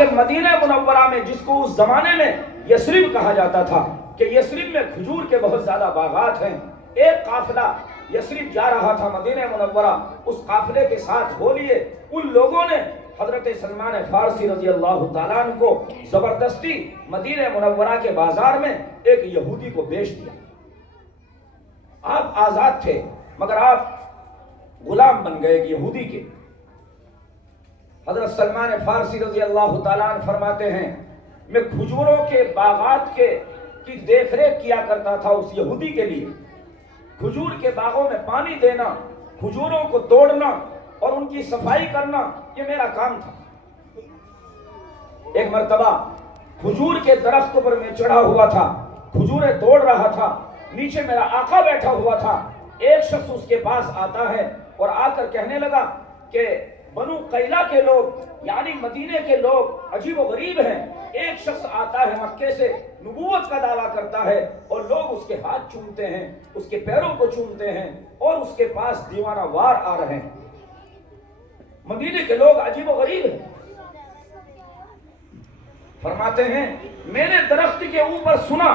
کہ مدینہ منورہ میں، جس کو اس زمانے میں یثرب کہا جاتا تھا، کہ یثرب میں کھجور کے بہت زیادہ باغات ہیں، ایک قافلہ یثرب جا رہا تھا مدینہ منورہ، اس قافلے کے ساتھ ہو لیے ان لوگوں نے حضرت سلمان فارسی رضی اللہ تعالیٰ عنہ کو زبردستی مدینہ منورہ کے بازار میں ایک یہودی کو بیچ دیا۔ آپ آزاد تھے مگر آپ غلام بن گئے ایک یہودی کے۔ حضرت سلمان فارسی رضی اللہ تعالیٰ عنہ فرماتے ہیں میں کھجوروں کے باغات کی دیکھ ریکھ کیا کرتا تھا اس یہودی کے لیے، کھجور کے باغوں میں پانی دینا، کھجوروں کو توڑنا اور ان کی صفائی کرنا، یہ میرا کام تھا۔ ایک مرتبہ کھجور کے درخت پر میں چڑھا ہوا تھا، کھجوریں توڑ رہا تھا، نیچے میرا آقا بیٹھا ہوا تھا، ایک شخص اس کے پاس آتا ہے اور آ کر کہنے لگا کہ بنو قیلہ کے لوگ یعنی مدینے کے لوگ عجیب و غریب ہیں، ایک شخص آتا ہے مکے سے، نبوت کا دعویٰ کرتا ہے اور لوگ اس کے ہاتھ چومتے ہیں، اس کے پیروں کو چومتے ہیں اور اس کے پاس دیوانہ وار آ رہے ہیں۔ مدینے کے لوگ عجیب و غریب ہیں۔ فرماتے ہیں میں نے درخت کے اوپر سنا،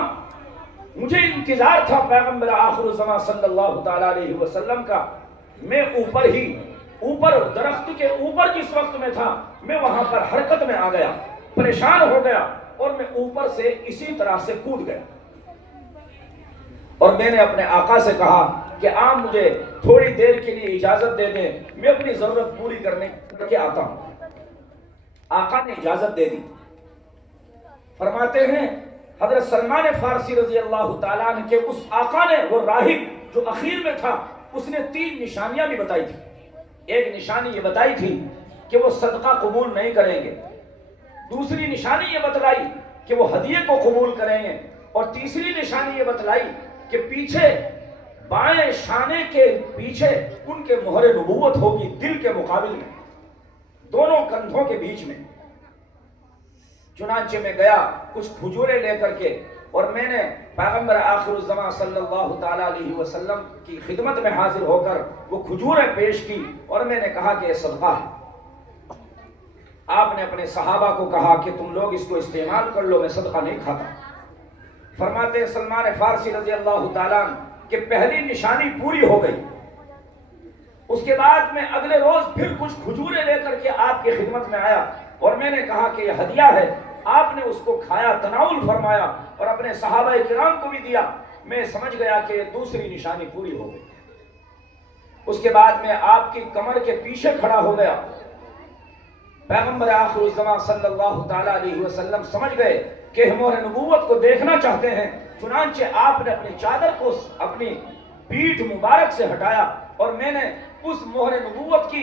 مجھے انتظار تھا پیغمبر آخر الزمان صلی اللہ تعالیٰ علیہ وسلم کا، میں اوپر درخت کے اوپر جس وقت میں تھا میں وہاں پر حرکت میں آ گیا، پریشان ہو گیا اور میں اوپر سے اسی طرح سے کود گیا اور میں نے اپنے آقا سے کہا کہ آپ مجھے تھوڑی دیر کے لیے اجازت دے دیں، میں اپنی ضرورت پوری کرنے کے آتا ہوں۔ آقا نے اجازت دے دی۔ فرماتے ہیں حضرت سلمان فارسی رضی اللہ تعالیٰ عنہ کے اس آقا نے، وہ راہب جو اخیر میں تھا، اس نے 3 نشانیاں بھی بتائی تھی۔ ایک نشانی یہ بتائی تھی کہ وہ صدقہ قبول نہیں کریں گے، دوسری نشانی یہ بتلائی کہ وہ ہدیے کو قبول کریں گے، اور تیسری نشانی یہ بتلائی کہ پیچھے بائیں شانے کے پیچھے ان کے مہر نبوت ہوگی، دل کے مقابل میں، دونوں کندھوں کے بیچ میں۔ چنانچہ میں گیا کچھ کھجوریں لے کر کے اور میں نے پیغمبر آخر الزمان صلی اللہ تعالیٰ علیہ وسلم کی خدمت میں حاضر ہو کر وہ کھجوریں پیش کی اور میں نے کہا کہ یہ صدقہ ہے۔ آپ نے اپنے صحابہ کو کہا کہ تم لوگ اس کو استعمال کر لو، میں صدقہ نہیں کھاتا۔ فرماتے ہیں سلمان فارسی رضی اللہ تعالیٰ عنہ کہ پہلی نشانی پوری ہو گئی۔ اس کے بعد میں اگلے روز پھر کچھ کھجوریں لے کر کے آپ کی خدمت میں آیا اور میں نے کہا کہ یہ ہدیہ ہے۔ آپ نے اس کو کھایا، تناول فرمایا اور اپنے صحابہ کرام کو بھی دیا۔ میں سمجھ گیا کہ دوسری نشانی پوری ہو گئی۔ اس کے بعد میں آپ کی کمر کے پیچھے کھڑا ہو گیا۔ پیغمبر آخر الزمان صلی اللہ تعالیٰ علیہ وسلم سمجھ گئے کہ ہم مہر نبوت کو دیکھنا چاہتے ہیں، چنانچہ آپ نے اپنی چادر کو اپنی پیٹھ مبارک سے ہٹایا اور میں نے اس مہر نبوت کی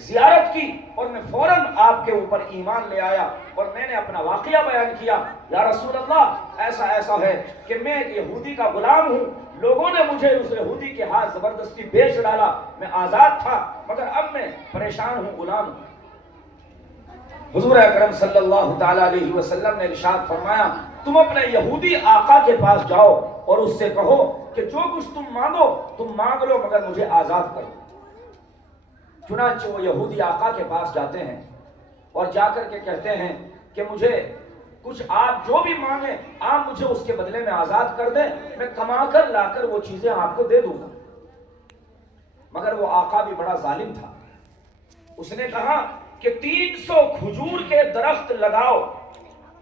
زیارت کی اور میں فوراً آپ کے اوپر ایمان لے آیا اور میں نے اپنا واقعہ بیان کیا۔ یا رسول اللہ، ایسا ہے کہ میں ایک یہودی کا غلام ہوں، لوگوں نے مجھے اس یہودی کے ہاتھ زبردستی بیچ ڈالا، میں آزاد تھا مگر اب میں پریشان ہوں، غلام ہوں۔ حضور اکرم صلی اللہ تعالیٰ علیہ وسلم نے ارشاد فرمایا تم اپنے یہودی آقا کے پاس جاؤ اور اس سے کہو کہ جو کچھ تم مانگو تم مانگ لو مگر مجھے آزاد کرو۔ چنانچہ وہ یہودی آقا کے پاس جاتے ہیں اور جا کر کے کہتے ہیں کہ مجھے کچھ آپ جو بھی مانگیں آپ مجھے اس کے بدلے میں آزاد کر دیں، میں کما کر لا کر وہ چیزیں آپ کو دے دوں گا۔ مگر وہ آقا بھی بڑا ظالم تھا، اس نے کہا کہ 300 کھجور کے درخت لگاؤ،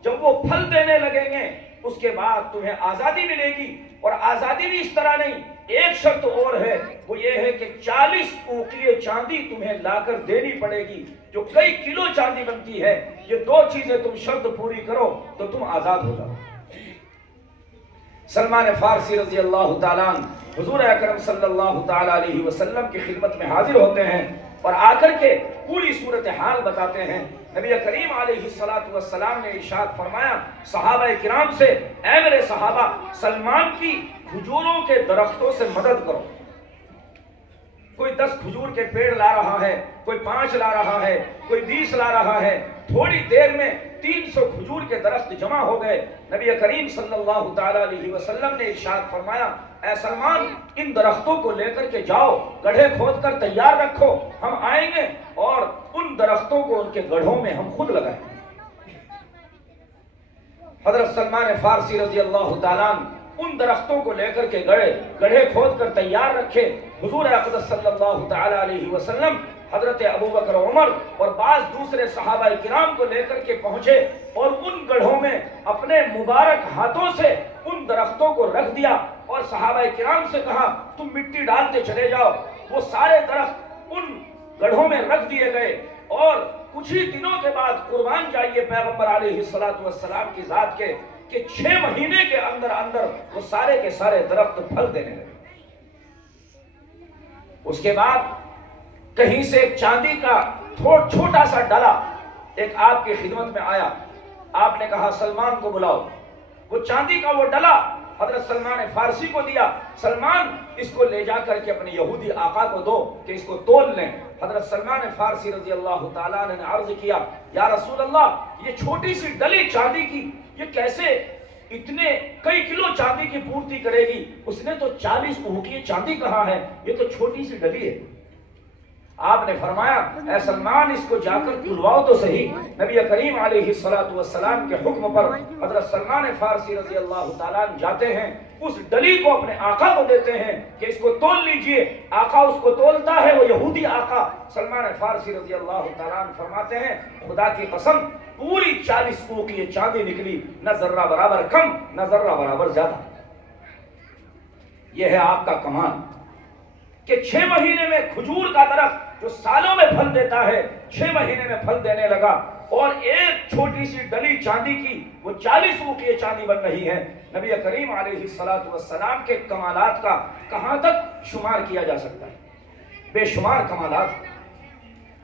جب وہ پھل دینے لگیں گے اس کے بعد تمہیں آزادی ملے گی، اور آزادی بھی اس طرح نہیں، ایک شرط اور ہے، وہ یہ ہے کہ 40 اوقیہ چاندی تمہیں لا کر دینی پڑے گی، جو کئی کلو چاندی بنتی ہے۔ یہ 2 چیزیں تم شرط پوری کرو تو تم آزاد ہو جاؤ۔ سلمان فارسی رضی اللہ تعالیٰ عنہ حضور اکرم صلی اللہ تعالیٰ علیہ وسلم کی خدمت میں حاضر ہوتے ہیں اور آ کر کے پوری صورتحال بتاتے ہیں۔ نبی کریم علیہ السلام نے ارشاد فرمایا صحابہ کرام سے، اے میرے صحابہ، سلمان کی کھجوروں کے درختوں سے مدد کرو۔ کوئی 10 کھجور کے پیڑ لا رہا ہے، کوئی 5 لا رہا ہے، کوئی 20 لا رہا ہے، تھوڑی دیر میں 300 کھجور کے درخت جمع ہو گئے۔ نبی کریم صلی اللہ تعالیٰ علیہ وسلم نے ارشاد فرمایا اے سلمان، ان درختوں کو لے کر کے جاؤ، گڑھے کھود کر تیار رکھو، ہم آئیں گے اور ان درختوں کو ان کے گڑھوں میں ہم خود لگائیں گے۔ حضرت سلمان فارسی رضی اللہ تعالیٰ ان درختوں کو لے کر کے گڑھے کھود کر تیار رکھے. حضور اقدس صلی اللہ تعالیٰ علیہ وسلم حضرت ابوبکر عمر اور بعض دوسرے صحابہ کرام کو لے کر کے پہنچے اور ان گڑھوں میں اپنے مبارک ہاتھوں سے ان درختوں کو رکھ دیا اور صحابہ کرام سے کہا تم مٹی ڈالتے چلے جاؤ. وہ سارے درخت ان گڑھوں میں رکھ دیے گئے اور کچھ ہی دنوں کے بعد قربان جائیے پیغمبر علیہ السلام کی ذات کے کہ 6 مہینے کے اندر اندر وہ سارے کے سارے درخت پھل دینے لگے. اس کے بعد کہیں سے ایک چاندی کا چھوٹا سا ڈلا ایک آپ کی خدمت میں آیا. آپ نے کہا سلمان کو بلاؤ. وہ چاندی کا وہ ڈلا حضرت سلمان فارسی کو دیا. سلمان اس کو لے جا کر کے اپنے یہودی آقا کو دو کہ اس کو تول لیں. حضرت سلمان فارسی رضی اللہ تعالیٰ نے عرض کیا یا رسول اللہ یہ چھوٹی سی ڈلی چاندی کی یہ کیسے اتنے کئی کلو چاندی کی پورتی کرے گی؟ اس نے تو 40 اوقیہ چاندی کہا ہے، یہ تو چھوٹی سی ڈلی ہے. آپ نے فرمایا اے سلمان اس کو جا کر تلواؤ تو صحیح. نبی کریم علیہ السلام کے حکم پر حضرت سلمان فارسی رضی اللہ تعالیٰ جاتے ہیں، اس ڈلی کو اپنے آقا کو دیتے ہیں کہ اس کو تول لیجئے. آقا اس کو تولتا ہے، وہ یہودی آقا سلمان فارسی رضی اللہ تعالیٰ فرماتے ہیں خدا کی قسم پوری 40 اوقیہ چاندی نکلی، نہ ذرہ برابر کم نہ ذرہ برابر زیادہ. یہ ہے آپ کا کمال کہ 6 مہینے میں کھجور کا درخت جو سالوں میں پھل دیتا ہے 6 مہینے میں پھل دینے لگا اور ایک چھوٹی سی ڈلی چاندی کی وہ 40 اوقیہ چاندی بن رہی ہے. نبی کریم علیہ السلام کے کمالات کا کہاں تک شمار کیا جا سکتا ہے؟ بے شمار کمالات.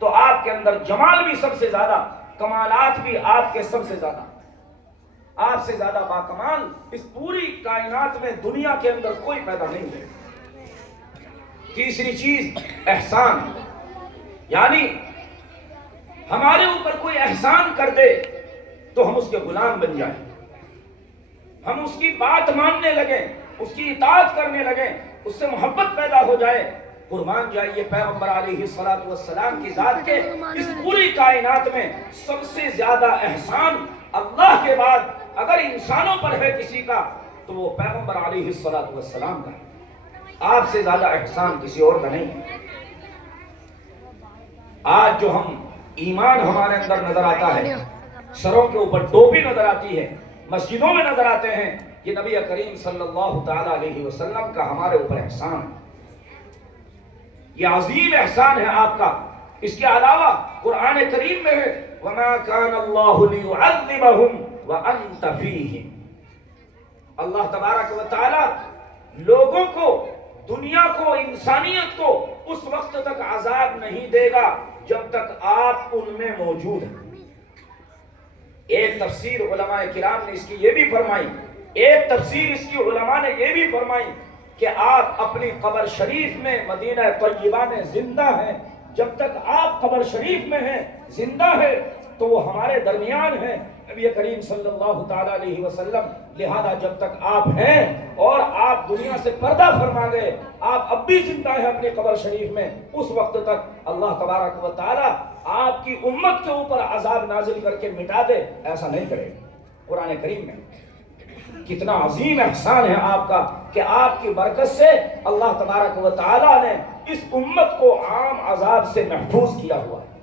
تو آپ کے اندر جمال بھی سب سے زیادہ، کمالات بھی آپ کے سب سے زیادہ. آپ سے زیادہ باکمال اس پوری کائنات میں دنیا کے اندر کوئی پیدا نہیں ہے. تیسری چیز احسان، یعنی ہمارے اوپر کوئی احسان کر دے تو ہم اس کے غلام بن جائیں، ہم اس کی بات ماننے لگیں، اس کی اطاعت کرنے لگیں، اس سے محبت پیدا ہو جائے. قربان جائیے پیغمبر علیہ السلام کی ذات کے اس پوری کائنات میں سب سے زیادہ احسان اللہ کے بعد اگر انسانوں پر ہے کسی کا تو وہ پیغمبر علیہ السلام کا ہے. آپ سے زیادہ احسان کسی اور کا نہیں ہے. آج جو ہم ایمان ہمارے اندر نظر آتا ہے، سروں کے اوپر ٹوپی نظر آتی ہے، مسجدوں میں نظر آتے ہیں، یہ نبی کریم صلی اللہ تعالیٰ علیہ وسلم کا ہمارے اوپر احسان ہے. یہ عظیم احسان ہے آپ کا. اس کے علاوہ قرآن کریم میں ہے وَمَا كَانَ اللَّهُ لِيُعَذِّبَهُمْ وَأَنْتَ فِيهِمْ. اللہ تبارک و تعالی لوگوں کو، دنیا کو، انسانیت کو اس وقت تک عذاب نہیں دے گا جب تک آپ ان میں موجود ہیں. ایک تفسیر علماء کرام نے اس کی یہ بھی فرمائی، ایک تفسیر اس کی علماء نے یہ بھی فرمائی کہ آپ اپنی قبر شریف میں مدینہ طیبہ میں زندہ ہیں. جب تک آپ قبر شریف میں ہیں، زندہ ہے تو وہ ہمارے درمیان ہے نبی کریم صلی اللہ تعالیٰ علیہ وسلم. لہذا جب تک آپ ہیں اور آپ دنیا سے پردہ فرما گئے، آپ اب بھی زندہ ہیں اپنی قبر شریف میں، اس وقت تک اللہ تبارک و تعالیٰ آپ کی امت کے اوپر عذاب نازل کر کے مٹا دے ایسا نہیں کرے. قرآن کریم میں کتنا عظیم احسان ہے آپ کا کہ آپ کی برکت سے اللہ تبارک و تعالیٰ نے اس امت کو عام عذاب سے محفوظ کیا ہوا ہے.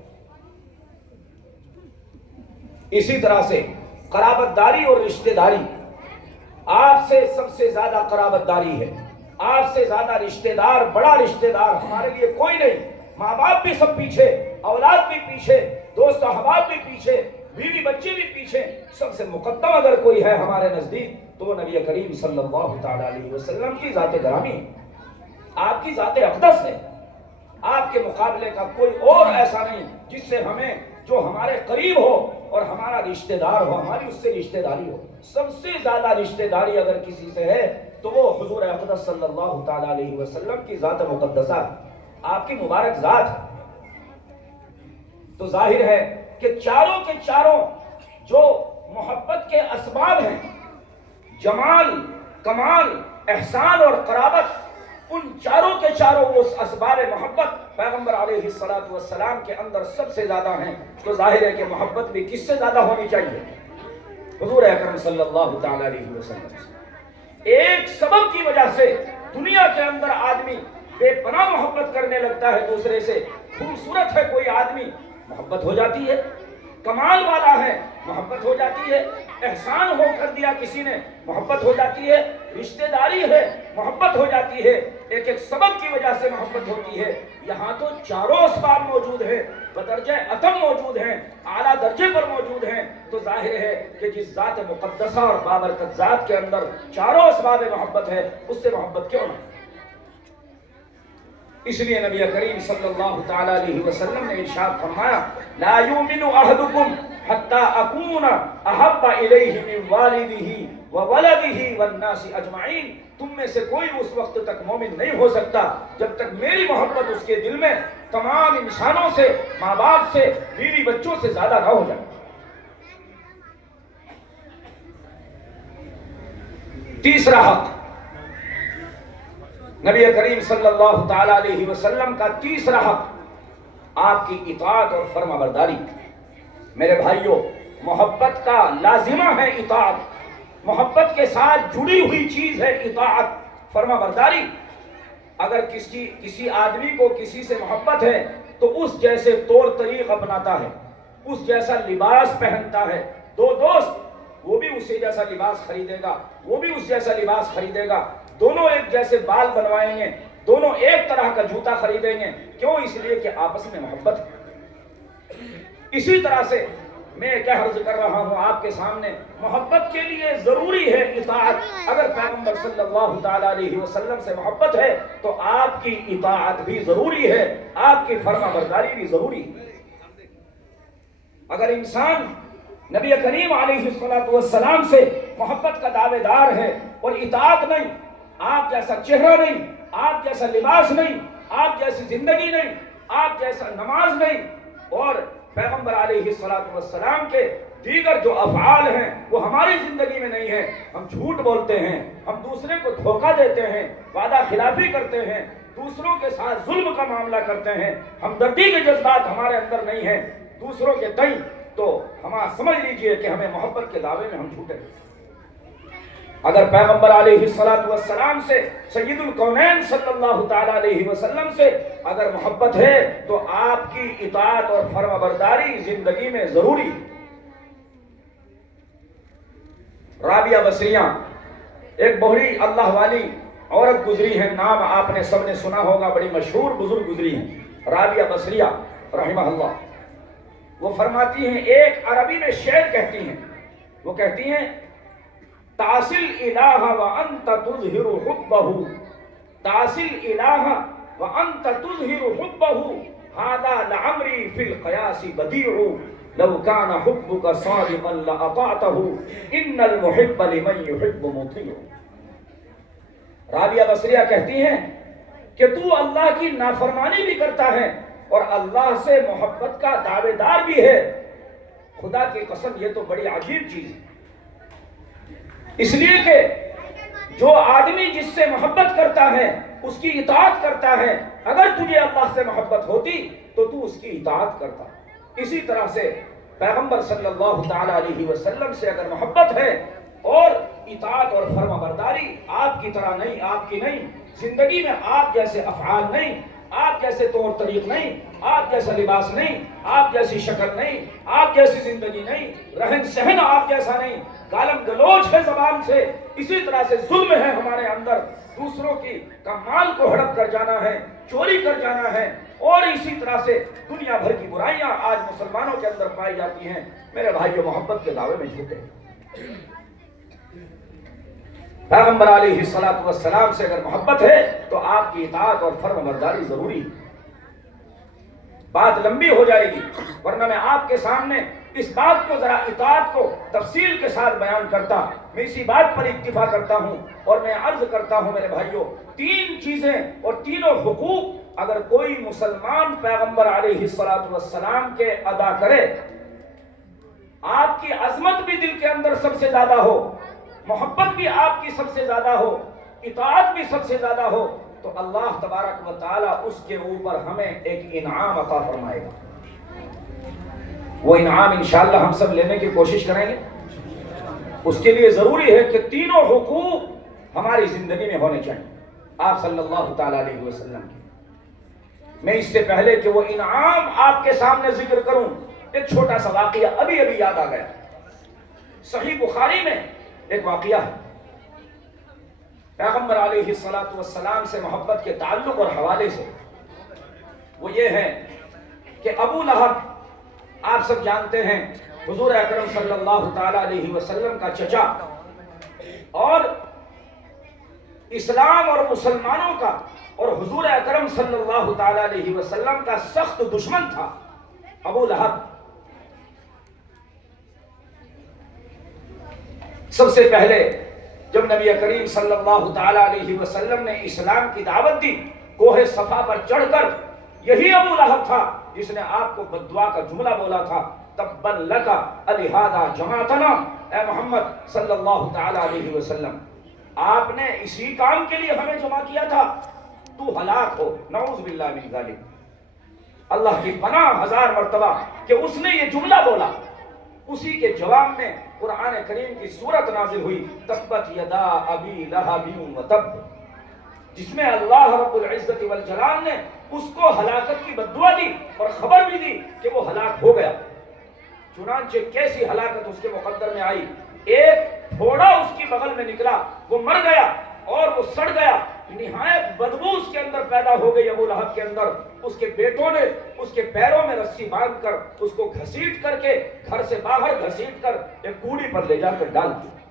اسی طرح سے قرابت داری اور رشتہ داری، آپ سے سب سے زیادہ قرابت داری ہے. آپ سے زیادہ رشتہ دار، بڑا رشتہ دار ہمارے لیے کوئی نہیں. ماں باپ بھی سب پیچھے، اولاد بھی پیچھے، دوست احباب بھی پیچھے، بیوی بچے بھی پیچھے. سب سے مقدم اگر کوئی ہے ہمارے نزدیک تو وہ نبی کریم صلی اللہ تعالیٰ علیہ وسلم کی ذات گرامی ہے، آپ کی ذات اقدس ہے. آپ کے مقابلے کا کوئی اور ایسا نہیں جس سے ہمیں، جو ہمارے قریب ہو اور ہمارا رشتہ دار ہو، ہماری اس سے رشتہ داری ہو. سب سے زیادہ رشتہ داری اگر کسی سے ہے تو وہ حضور اقدس صلی اللہ تعالیٰ علیہ وسلم کی ذات مقدسہ، آپ کی مبارک ذات. تو ظاہر ہے کہ چاروں کے چاروں جو محبت کے اسباب ہیں، جمال، کمال، احسان اور قرابت، ان چاروں کے چاروں اس اسباب محبت پیغمبر علیہ السلام کے اندر سب سے زیادہ ہیں. تو ظاہر ہے کہ محبت بھی کس سے زیادہ ہونی چاہیے؟ حضور اکرم صلی اللہ تعالی علیہ وسلم سے۔ ایک سبب کی وجہ سے دنیا کے اندر آدمی بے پناہ محبت کرنے لگتا ہے دوسرے سے۔ خوبصورت ہے کوئی آدمی، محبت ہو جاتی ہے، کمال والا ہے، محبت ہو جاتی ہے، احسان ہو کر دیا کسی نے، محبت ہو جاتی ہے، رشتہ داری ہے، محبت ہو جاتی ہے، ایک ایک سبب کی وجہ سے محبت ہوتی ہے۔ یہاں تو چاروں اسباب موجود ہیں، بدرجہ اتم موجود ہیں، اعلیٰ درجے پر موجود ہیں، تو ظاہر ہے کہ جس ذات مقدسہ اور بابرکت ذات کے اندر چاروں اسباب محبت ہے، اس سے محبت کیوں نہ؟ اس لیے نبی کریم صلی اللہ تعالی علیہ وسلم نے ارشاد فرمایا، لا یؤمن احدکم حتی اکون احب الیہ من والدہ وولدہ والناس اجمعین، تم میں سے کوئی اس وقت تک مومن نہیں ہو سکتا جب تک میری محبت اس کے دل میں تمام انسانوں سے، ماں باپ سے، بیوی بچوں سے زیادہ نہ ہو جائے۔ تیسرا حق، نبی کریم صلی اللہ تعالی علیہ وسلم کا تیسرا حق آپ کی اطاعت اور فرما برداری۔ میرے بھائیوں، محبت کا لازمہ ہے اطاعت، محبت کے ساتھ جڑی ہوئی چیز ہے اطاعت، فرما برداری۔ اگر کسی آدمی کو کسی سے محبت ہے تو اس جیسے طور طریق اپناتا ہے، اس جیسا لباس پہنتا ہے۔ دو دوست، وہ بھی اسی جیسا لباس خریدے گا، وہ بھی اس جیسا لباس خریدے گا، دونوں ایک جیسے بال بنوائیں گے، دونوں ایک طرح کا جوتا خریدیں گے، کیوں؟ اس لیے کہ آپس میں محبت ہے۔ اسی طرح سے میں کیا عرض کر رہا ہوں آپ کے سامنے، محبت کے لیے ضروری ہے اطاعت۔ اگر پیغمبر صلی اللہ تعالی علیہ وسلم سے محبت ہے تو آپ کی اطاعت بھی ضروری ہے، آپ کی فرما برداری بھی ضروری ہے۔ اگر انسان نبی کریم علیہ السلام سے محبت کا دعوے دار ہے اور اطاعت نہیں، آپ جیسا چہرہ نہیں، آپ جیسا لباس نہیں، آپ جیسی زندگی نہیں، آپ جیسا نماز نہیں، اور پیغمبر علیہ السلام کے دیگر جو افعال ہیں وہ ہماری زندگی میں نہیں ہیں، ہم جھوٹ بولتے ہیں، ہم دوسرے کو دھوکہ دیتے ہیں، وعدہ خلافی کرتے ہیں، دوسروں کے ساتھ ظلم کا معاملہ کرتے ہیں، ہمدردی کے جذبات ہمارے اندر نہیں ہیں دوسروں کے تئیں، تو ہمارا سمجھ لیجئے کہ ہمیں محبت کے دعوے میں ہم جھوٹے ہیں۔ اگر پیغمبر علیہ السلام سے، سید الکونین صلی اللہ تعالی علیہ وسلم سے اگر محبت ہے تو آپ کی اطاعت اور فرما برداری زندگی میں ضروری ہے۔ رابعہ بصریہ ایک بہری اللہ والی عورت گزری ہیں، نام آپ نے سب نے سنا ہوگا، بڑی مشہور بزرگ گزری ہیں، رابعہ بصریہ رحمہ اللہ۔ وہ فرماتی ہیں، ایک عربی میں شعر کہتی ہیں، وہ کہتی ہیں، تعصل الہ وانت تظہر حبہ، تعصل الہ وانت تظہر حبہ، ھذا لعمری فی القیاس بدیع، لو کان حبک صادقا لاطعتہ، ان المحب لمن یحب مطیع۔ رابعہ بصریہ کہتی ہیں کہ تو اللہ کی نافرمانی بھی کرتا ہے اور اللہ سے محبت کا دعوے دار بھی ہے۔ خدا کی قسم، یہ تو بڑی عجیب چیز ہے، اس لیے کہ جو آدمی جس سے محبت کرتا ہے اس کی اطاعت کرتا ہے، اگر تجھے اللہ سے محبت ہوتی تو تو اس کی اطاعت کرتا۔ اسی طرح سے پیغمبر صلی اللہ تعالی علیہ وسلم سے اگر محبت ہے اور اطاعت اور فرما برداری آپ کی طرح نہیں، آپ کی نہیں، زندگی میں آپ جیسے افعال نہیں، آپ جیسے طور طریق نہیں، آپ جیسا لباس نہیں، آپ جیسی شکل نہیں، آپ جیسی زندگی نہیں، رہن سہن آپ جیسا نہیں، گالم گلوچ ہے زبان سے، اسی طرح سے ظلم ہے ہمارے اندر، دوسروں کی کا مال کو ہڑپ کر جانا ہے، چوری کر جانا ہے، اور اسی طرح سے دنیا بھر کی برائیاں آج مسلمانوں کے اندر پائی جاتی ہیں۔ میرے بھائیو، محبت کے دعوے میں جھوٹے ہیں۔ پیغمبر علیہ السلام سے اگر محبت ہے تو آپ کی اطاعت اور فرما برداری ضروری ہے۔ بات لمبی ہو جائے گی، ورنہ میں آپ کے سامنے اس بات کو ذرا اطاعت کو تفصیل کے ساتھ بیان کرتا، میں اسی بات پر اکتفا کرتا ہوں اور میں عرض کرتا ہوں میرے بھائیوں، تین چیزیں اور تینوں حقوق اگر کوئی مسلمان پیغمبر علیہ السلام کے ادا کرے، آپ کی عظمت بھی دل کے اندر سب سے زیادہ ہو، محبت بھی آپ کی سب سے زیادہ ہو، اطاعت بھی سب سے زیادہ ہو، تو اللہ تبارک و تعالیٰ اس کے اوپر ہمیں ایک انعام عطا فرمائے گا۔ وہ انعام انشاءاللہ ہم سب لینے کی کوشش کریں گے۔ اس کے لیے ضروری ہے کہ تینوں حقوق ہماری زندگی میں ہونے چاہیے آپ صلی اللہ تعالیٰ علیہ وسلم کے۔ میں اس سے پہلے کہ وہ انعام آپ کے سامنے ذکر کروں، ایک چھوٹا سا واقعہ ابھی یاد آ گیا۔ صحیح بخاری میں ایک واقعہ ہے، پیغمبر علیہ السلام سے محبت کے تعلق اور حوالے سے۔ وہ یہ ہے کہ ابو لہب، آپ سب جانتے ہیں، حضور اکرم صلی اللہ تعالیٰ علیہ وسلم کا چچا اور اسلام اور مسلمانوں کا اور حضور اکرم صلی اللہ تعالیٰ علیہ وسلم کا سخت دشمن تھا ابو لہب۔ سب سے پہلے جب نبی کریم صلی اللہ تعالیٰ علیہ وسلم نے اسلام کی دعوت دی، کوہ صفا پر چڑھ کر یہی ابو لہب تھا جس نے آپ کو بددعا کا جملہ بولا تھا، تبا لکا الہذا جماعتنا، اے محمد صلی اللہ تعالیٰ علیہ وسلم، آپ نے اسی کام کے لیے ہمیں جمع کیا تھا، تو ہلاک ہو، نعوذ باللہ من ذالک۔ اللہ کی پناہ ہزار مرتبہ کہ اس نے یہ جملہ بولا۔ اسی کے جواب میں قرآن کریم کی سورت نازل ہوئی، تبت یدا ابی لہب وتب، جس میں اللہ رب العزت والجلال نے اس کو ہلاکت کی بددعا دی اور خبر بھی دی کہ وہ ہلاک ہو گیا۔ چنانچہ کیسی ہلاکت اس کے مقدر میں آئی، ایک پھوڑا اس کی بغل میں نکلا، وہ مر گیا اور وہ سڑ گیا، نہایت بدبو اس کے اندر پیدا ہو گئی ابو لہب کے اندر۔ اس کے بیٹوں نے اس کے پیروں میں رسی باندھ کر اس کو گھسیٹ کر کے گھر سے باہر گھسیٹ کر ایک کوڑی پر لے جا کر ڈال دیا۔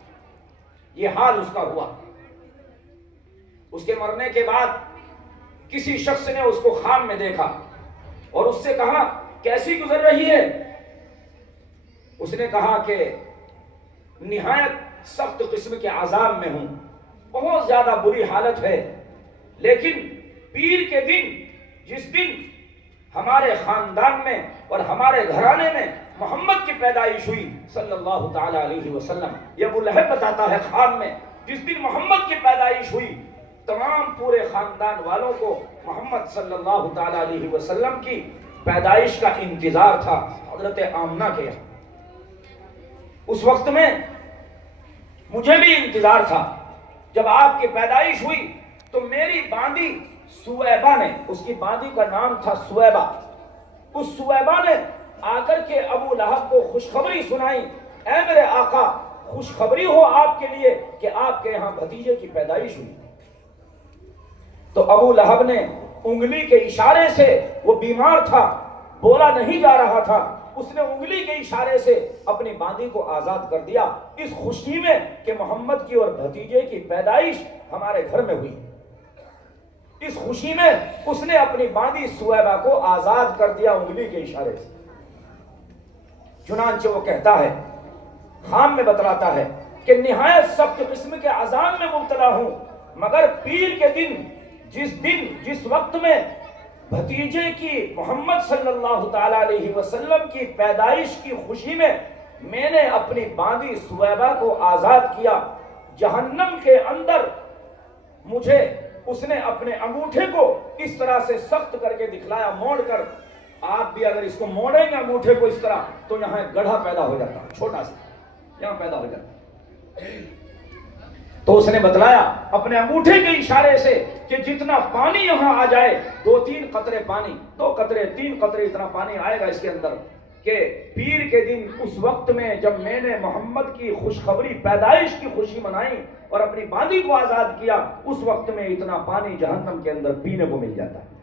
یہ حال اس کا ہوا۔ اس کے مرنے کے بعد کسی شخص نے اس کو خام میں دیکھا اور اس سے کہا کیسی گزر رہی ہے؟ اس نے کہا کہ نہایت سخت قسم کے عذاب میں ہوں، بہت زیادہ بری حالت ہے، لیکن پیر کے دن، جس دن ہمارے خاندان میں اور ہمارے گھرانے میں محمد کی پیدائش ہوئی صلی اللہ تعالی علیہ وسلم، یہ ابو لہب بتاتا ہے خواب میں، جس دن محمد کی پیدائش ہوئی تمام پورے خاندان والوں کو محمد صلی اللہ تعالی علیہ وسلم کی پیدائش کا انتظار تھا حضرت آمنہ کے یہاں۔ اس وقت میں مجھے بھی انتظار تھا۔ جب آپ کی پیدائش ہوئی تو میری باندی سویبہ نے، اس کی باندی کا نام تھا سویبہ، اس سویبہ نے آ کر کے ابو لہب کو خوشخبری سنائی، اے میرے آقا، خوشخبری ہو آپ کے لیے کہ آپ کے یہاں بھتیجے کی پیدائش ہوئی۔ تو ابو لہب نے انگلی کے اشارے سے، وہ بیمار تھا، بولا نہیں جا رہا تھا، اس نے انگلی کے اشارے سے اپنی باندی کو آزاد کر دیا، اس خوشی میں کہ محمد کی اور بھتیجے کی پیدائش ہمارے گھر میں ہوئی۔ اس خوشی میں اس نے اپنی باندی سویبہ کو آزاد کر دیا انگلی کے اشارے سے۔ چنانچہ وہ کہتا ہے، خام میں بتلاتا ہے کہ نہایت سخت قسم کے عذاب میں مبتلا ہوں، مگر پیر کے دن، جس وقت میں بھتیجے کی محمد صلی اللہ تعالی علیہ وسلم کی پیدائش کی خوشی میں میں نے اپنی باندی سویبہ کو آزاد کیا، جہنم کے اندر مجھے اس نے اپنے انگوٹھے کو اس طرح سے سخت کر کے دکھلایا، موڑ کر۔ آپ بھی اگر اس کو موڑیں گے انگوٹھے کو اس طرح تو یہاں ایک گڑھا پیدا ہو جاتا، چھوٹا سا یہاں پیدا ہو جاتا۔ تو اس نے بتلایا اپنے انگوٹھے کے اشارے سے کہ جتنا پانی یہاں آ جائے، 2-3 قطرے پانی، 2 قطرے 3 قطرے اتنا پانی آئے گا اس کے اندر، کہ پیر کے دن اس وقت میں جب میں نے محمد کی خوشخبری پیدائش کی خوشی منائی اور اپنی باندی کو آزاد کیا، اس وقت میں اتنا پانی جہنم کے اندر پینے کو مل جاتا ہے۔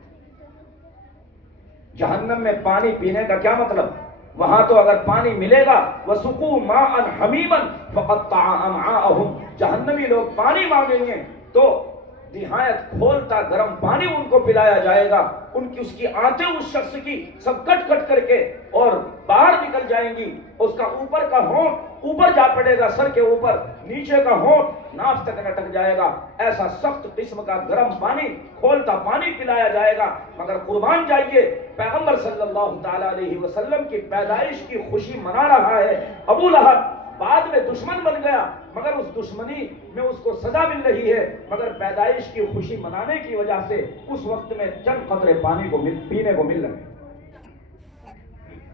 جہنم میں پانی پینے کا کیا مطلب؟ وہاں تو اگر پانی ملے گا وَسُقُوا مَاءً حَمِيمًا فَقَطَّعَ أَمْعَاءَهُمْ، جہنمی لوگ پانی مانگیں گے تو نہایت کھولتا گرم پانی ان کو پلایا جائے گا، اس کی آنتیں اس شخص کی سب کٹ کٹ کر کے اور باہر نکل جائیں گی، اس کا اوپر کا ہونٹ اوپر جا پڑے گا، سر کے اوپر، نیچے کا ہونٹ ناف تک لٹک جائے گا، ایسا سخت قسم کا گرم پانی، کھولتا پانی پلایا جائے گا۔ مگر قربان جائیے، پیغمبر صلی اللہ تعالی علیہ وسلم کی پیدائش کی خوشی منا رہا ہے ابو لہب، بعد میں دشمن بن گیا، مگر اس دشمنی میں اس کو سزا مل رہی ہے، مگر پیدائش کی خوشی منانے کی وجہ سے اس وقت میں چند قطرے پانی کو پینے کو مل رہے ہیں۔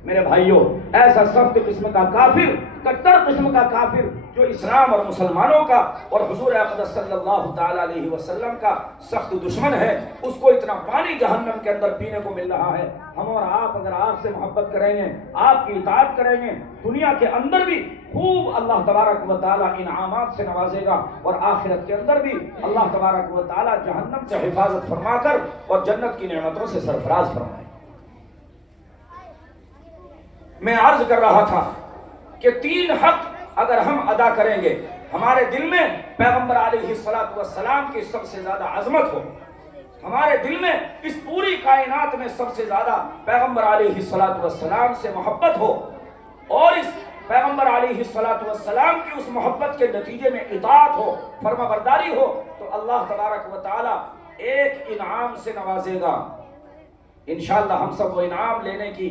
میرے بھائیوں، ایسا سخت قسم کا کافر، کٹر قسم کا کافر جو اسلام اور مسلمانوں کا اور حضور اقدس صلی اللہ تعالی علیہ وسلم کا سخت دشمن ہے، اس کو اتنا پانی جہنم کے اندر پینے کو مل رہا ہے۔ ہم اور آپ اگر آپ سے محبت کریں گے، آپ کی اطاعت کریں گے، دنیا کے اندر بھی خوب اللہ تبارک و تعالی انعامات سے نوازے گا، اور آخرت کے اندر بھی اللہ تبارک و تعالی جہنم سے حفاظت فرما کر اور جنت کی نعمتوں سے سرفراز فرمائے۔ میں عرض کر رہا تھا کہ 3 حق اگر ہم ادا کریں گے، ہمارے دل میں پیغمبر علیہ السلام کی سب سے زیادہ عظمت ہو، ہمارے دل میں اس پوری کائنات میں سب سے زیادہ پیغمبر علیہ السلام سے محبت ہو، اور اس پیغمبر علیہ السلام کی اس محبت کے نتیجے میں اطاعت ہو، فرما برداری ہو، تو اللہ تبارک و تعالی ایک انعام سے نوازے گا۔ انشاءاللہ ہم سب وہ انعام لینے کی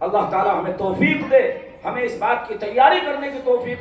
اللہ تعالی ہمیں توفیق دے، ہمیں اس بات کی تیاری کرنے کی توفیق